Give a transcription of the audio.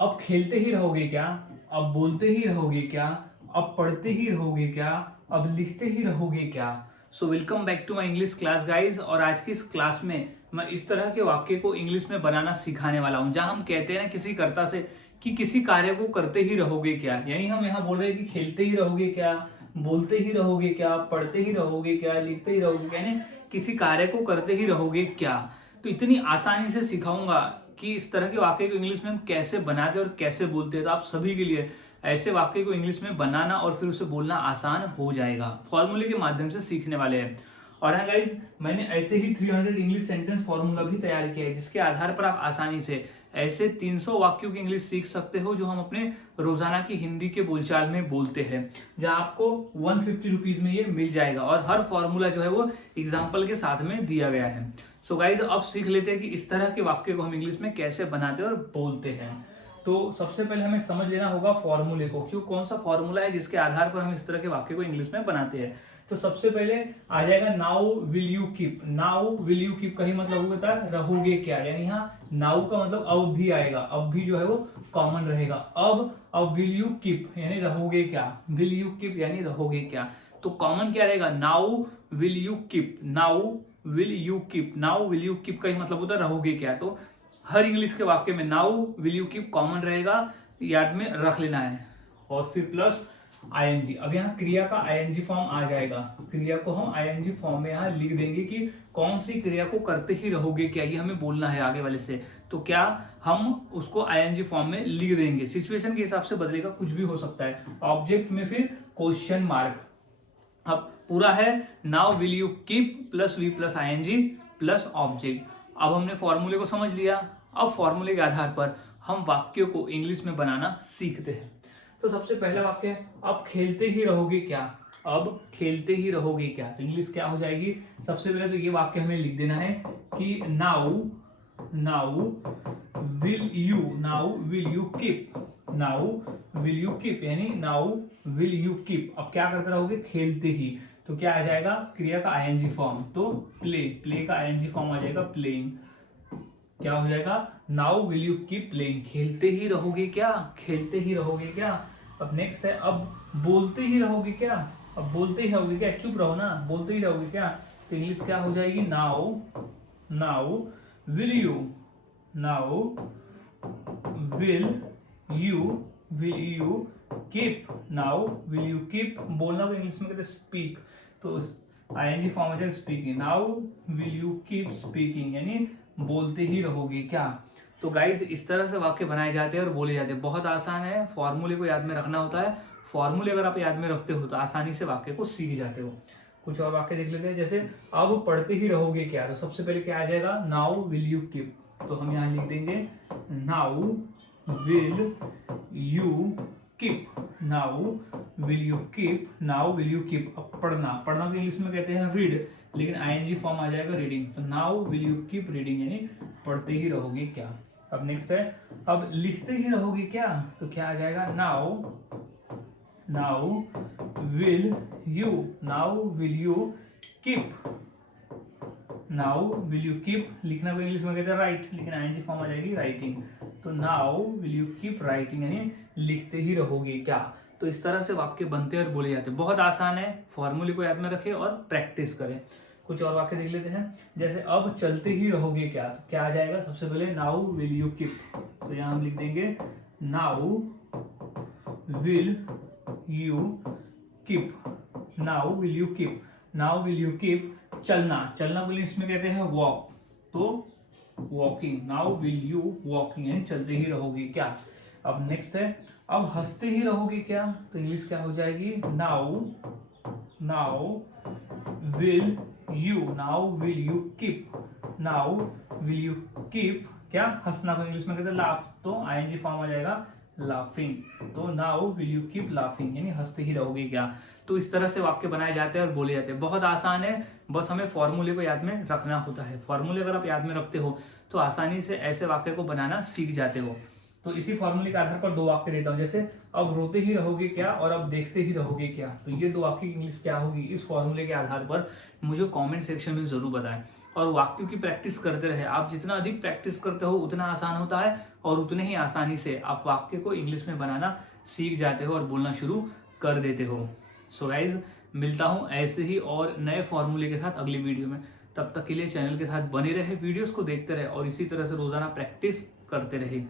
अब खेलते ही रहोगे क्या, अब बोलते ही रहोगे क्या, अब पढ़ते ही रहोगे क्या, अब लिखते ही रहोगे क्या। So welcome back to my English class guys. और आज की इस क्लास में मैं इस तरह के वाक्य को इंग्लिश में बनाना सिखाने वाला हूं, जहां हम कहते हैं ना किसी कर्ता से कि किसी कार्य को करते ही रहोगे क्या, यानी हम यहाँ बोल रहे हैं कि खेलते ही रहोगे क्या, बोलते ही रहोगे क्या, पढ़ते ही रहोगे क्या, लिखते ही रहोगे क्या, यानी किसी कार्य को करते ही रहोगे क्या। तो इतनी आसानी से सिखाऊंगा कि इस तरह के वाक्य को इंग्लिश में हम कैसे बनाते और कैसे बोलते हैं। तो आप सभी के लिए ऐसे वाक्य को इंग्लिश में बनाना और फिर उसे बोलना आसान हो जाएगा, फॉर्मूले के माध्यम से सीखने वाले हैं। और हाँ गाइज, मैंने ऐसे ही 300 इंग्लिश सेंटेंस फॉर्मूला भी तैयार किया है, जिसके आधार पर आप आसानी से ऐसे 300 वाक्यों की इंग्लिश सीख सकते हो, जो हम अपने रोजाना की हिंदी के बोलचाल में बोलते हैं, जहां आपको 150 रुपीज में ये मिल जाएगा। और हर फॉर्मूला जो है वो एग्जाम्पल के साथ में दिया गया है। सो गाइज, अब सीख लेते हैं कि इस तरह के वाक्य को हम इंग्लिश में कैसे बनाते और बोलते हैं। तो सबसे पहले हमें समझ लेना होगा फॉर्मूले को, क्यों, कौन सा फॉर्मूला है जिसके आधार पर हम इस तरह के वाक्य को इंग्लिश में बनाते हैं। तो सबसे पहले आ जाएगा now will you keep. Now will you keep का ही मतलब होता है रहोगे क्या, यानी यहाँ नाउ का मतलब अब भी आएगा, अब भी जो है वो कॉमन रहेगा। अब विल यू कीप यानी रहोगे क्या, विल यू कीप यानी रहोगे क्या। तो कॉमन क्या रहेगा, now will you keep, now will you keep. Now will you keep का ही मतलब होता है रहोगे क्या। तो हर इंग्लिश के वाक्य में now will you keep common रहेगा, याद में रख लेना है। और फिर प्लस आईएनजी। अब यहाँ क्रिया का आईएनजी फॉर्म आ जाएगा, क्रिया को हम आईएनजी फॉर्म में यहाँ लिख देंगे कि कौन सी क्रिया को करते ही रहोगे क्या, ये हमें बोलना है आगे वाले से। तो क्या हम उसको आईएनजी फॉर्म में लिख देंगे, सिचुएशन के हिसाब से बदलेगा, कुछ भी हो सकता है। ऑब्जेक्ट में फिर क्वेश्चन मार्क। अब पूरा है now will you keep plus v plus ing plus object. अब हमने फॉर्मूले को समझ लिया, अब फॉर्मूले के आधार पर हम वाक्यों को इंग्लिश में बनाना सीखते हैं। तो सबसे पहला वाक्य है, अब खेलते ही रहोगे क्या। अब खेलते ही रहोगे क्या, तो इंग्लिश क्या हो जाएगी। सबसे पहले तो ये वाक्य हमें लिख देना है कि now now will you keep, now will you keep यानी नाउ विल यू कीप। अब क्या करते रहोगे, खेलते ही। तो क्या आ जाएगा, क्रिया का आईएनजी फॉर्म, तो प्ले का आईएनजी फॉर्म आ जाएगा प्लेइंग। क्या हो जाएगा, now will you keep playing, खेलते ही रहोगे क्या, खेलते ही रहोगे क्या। अब नेक्स्ट है, अब बोलते ही रहोगे क्या। अब बोलते ही रहोगे क्या, चुप रहो ना, बोलते ही रहोगे क्या। तो इंग्लिश क्या हो जाएगी, now will you, now will you keep, now will you keep. बोलना को इंग्लिश में कहते हैं स्पीक, तो आईएनजी फॉर्म हो जाएगा speaking. Now will you keep speaking यानी बोलते ही रहोगे क्या। तो गाइज, इस तरह से वाक्य बनाए जाते हैं और बोले जाते हैं, बहुत आसान है। फॉर्मूले को याद में रखना होता है, फॉर्मूले अगर आप याद में रखते हो तो आसानी से वाक्य को सीख जाते हो। कुछ और वाक्य देख लेते हैं, जैसे अब पढ़ते ही रहोगे क्या। तो सबसे पहले क्या आ जाएगा, नाउ विल यू कीप। तो हम यहाँ लिख देंगे now will you keep, now will you keep, now will you keep. अब पढ़ना को इंग्लिश में कहते हैं रीड, लेकिन आईएनजी फॉर्म आ जाएगा रीडिंग। तो now will you keep reading यानी पढ़ते ही रहोगे क्या। अब नेक्स्ट है, अब लिखते ही रहोगे क्या। तो क्या आ जाएगा, now will you keep, now will you keep. लिखना को इंग्लिश में कहते हैं राइट, लेकिन आईएनजी फॉर्म आ जाएगी राइटिंग। तो now will you keep writing यानी लिखते ही रहोगे क्या। तो इस तरह से वाक्य बनते हैं और बोले जाते हैं, बहुत आसान है। फॉर्मूले को याद में रखें और प्रैक्टिस करें। कुछ और वाक्य देख लेते हैं, जैसे अब चलते ही रहोगे क्या। तो क्या आ जाएगा, सबसे पहले नाउ विल यू कीप। तो यहाँ हम लिख देंगे now will you keep, now will you keep, now will you keep. चलना को इंग्लिश में कहते हैं वॉक, तो walking, now will you walking यानी चलते ही रहोगे क्या। अब नेक्स्ट है, अब हंसते ही रहोगे क्या। तो इंग्लिश क्या हो जाएगी, now will you keep, now will you keep क्या, हंसना को इंग्लिश में कहते हैं लाफ, तो आईएनजी फॉर्म आ जाएगा लाफिंग। तो now will you keep laughing यानी हंसते ही रहोगे क्या। तो इस तरह से वाक्य बनाए जाते हैं और बोले जाते हैं, बहुत आसान है। बस हमें फॉर्मूले को याद में रखना होता है। फॉर्मूले अगर आप याद में रखते हो तो आसानी से ऐसे वाक्य को बनाना सीख जाते हो। तो इसी फॉर्मूले के आधार पर दो वाक्य देता हूँ, जैसे अब रोते ही रहोगे क्या और अब देखते ही रहोगे क्या। तो ये दो वाक्य की इंग्लिश क्या होगी इस फॉर्मूले के आधार पर मुझे कमेंट सेक्शन में जरूर बताएं। और वाक्यों की प्रैक्टिस करते रहे, आप जितना अधिक प्रैक्टिस करते हो उतना आसान होता है और उतने ही आसानी से आप वाक्य को इंग्लिश में बनाना सीख जाते हो और बोलना शुरू कर देते हो। सो गाइज, मिलता हूँ ऐसे ही और नए फॉर्मूले के साथ अगली वीडियो में। तब तक के लिए चैनल के साथ बने रहे, वीडियोस को देखते रहे और इसी तरह से रोजाना प्रैक्टिस करते रहे।